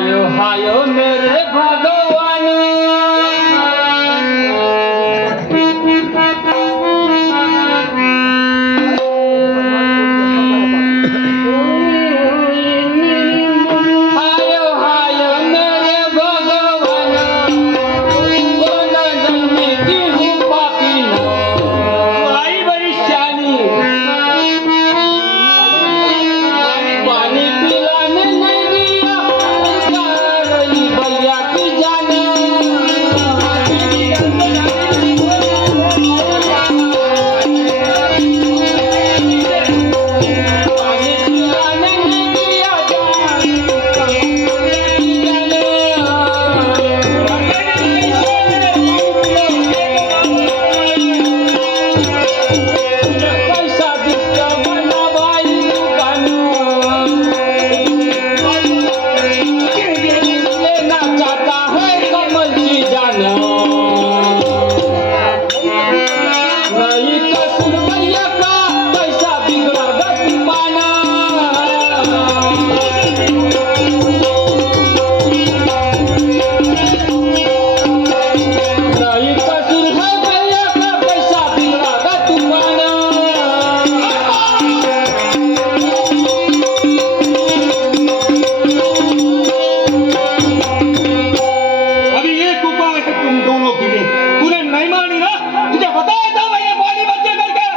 हायो हायो मेरे भगवान हायो हायो मेरे भगवान कोण जन्मी की हूँ पापी न आई बड़ी शानी पानी पिलाने नहीं दिया रही भैया की जान पानी पिलाने नहीं दिया पैसा दिखता बना भाई लेना चाहता है कमल की जान नहीं कसूर भैया का पैसा बिगड़ा गति पाना नहीं कसूर है भैया का पैसा बिगड़ा गति पाना अभी एक उपाय है तुम दोनों के लिए। तूने नहीं मानी ना, तुझे बताया था मैंने पानी बच्चे करके,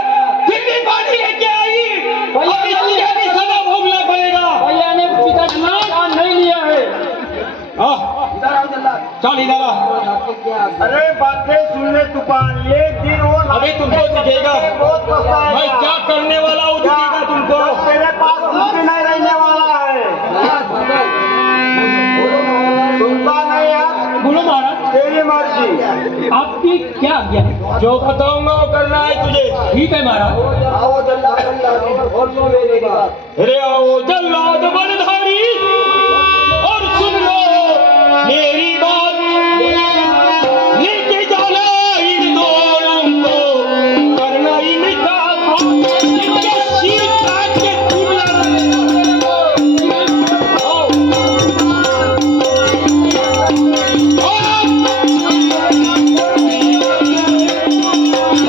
फिर भी पानी लेके आई। अभी तुझे भी सजा भोगना पड़ेगा। भैया ने पिता का नहीं लिया है हाँ, चल इधर आ। अरे बातें सुन ले तूफान, एक दिन वो अभी तुमको दिखेगा बहुत पछताएगा। मैं क्या करने वाला हूँ, दिखेगा तुमको। तेरे पास कुछ भी नहीं रहने वाला है। सुनता नहीं है, बोलो महाराज तेरी मर्जी। आपकी क्या आज्ञा है जो बताऊंगा वो करना है तुझे। ठीक है महाराज आओ जल्लाद और सुन मेरी बात। अरे आओ जल्लाद बलधारी और सुन लो मेरी बात। लेके जाना इन दोनों को, करना इनका भाग। इनके सिर काट के दुनिया आओ।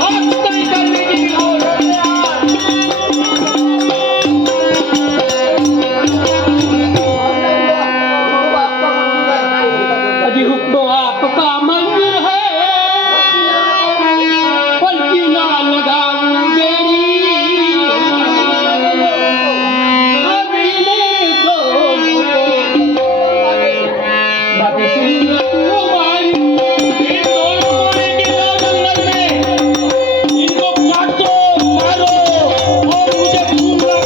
बात नहीं करने की अजी हुक्म आपका मंजूर है पलकी ना लगाऊं देरी अभी ने तो बातें सुन लो तुम्हारी इन दोनों को लेके जाओ जंगल में। इनको काटो, मारो और मुझे घूमना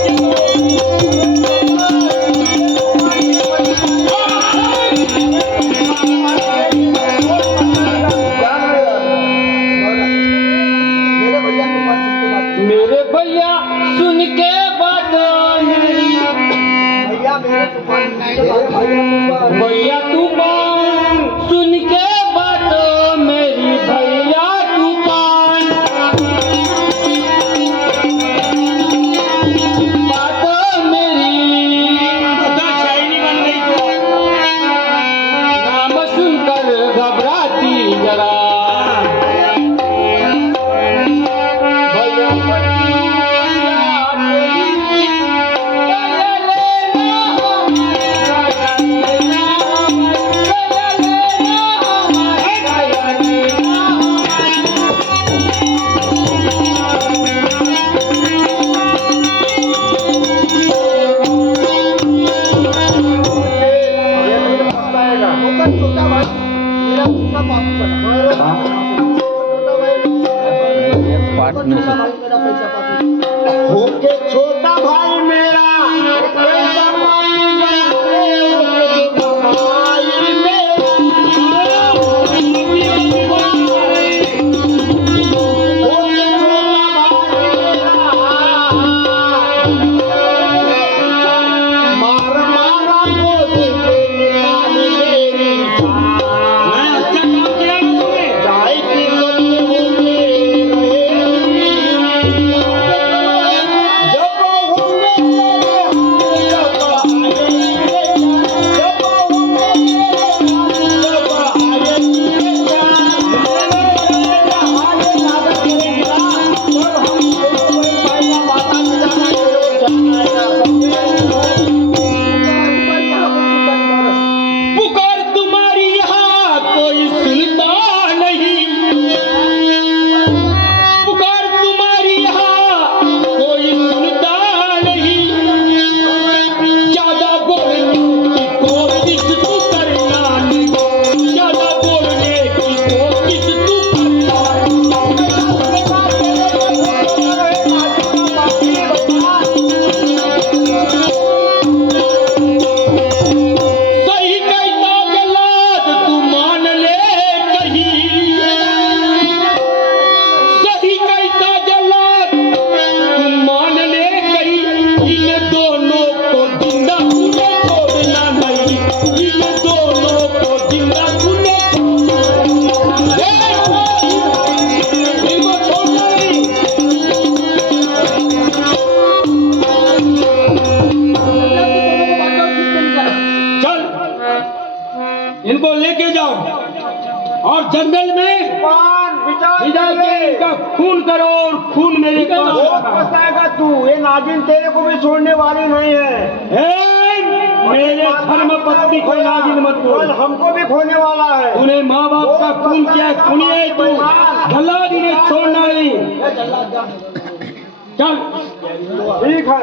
मेरे भैया सुन के बात मेरी भैया तूफान सुन के बात मेरी भैया तूफान बात मेरी शायरी बन गई तो। नाम सुनकर घबराती जरा होके छोटा भाई मेरा पैसा मांग छोटा भाई मेरा मार मारा को निकाल मेरी मैं अच्छा काम किया ना तुमने। जाए की सत्य होते रहे जब होंगे इनको लेके जाओ और जंगल में तूफान विचार विदा कर के ले। इनका खून करो और खून मेरे पास बहुत लाना। पछताएगा तू, ये नागिन तेरे को भी छोड़ने वाली नहीं है। मेरे धर्म पत्नी को नागिन मत बोल। कल हमको भी खोने वाला है। तूने माँ बाप का खून किया, खूनिए तू। जल्लाद इन्हें छोड़ना नहीं। चल ठीक है।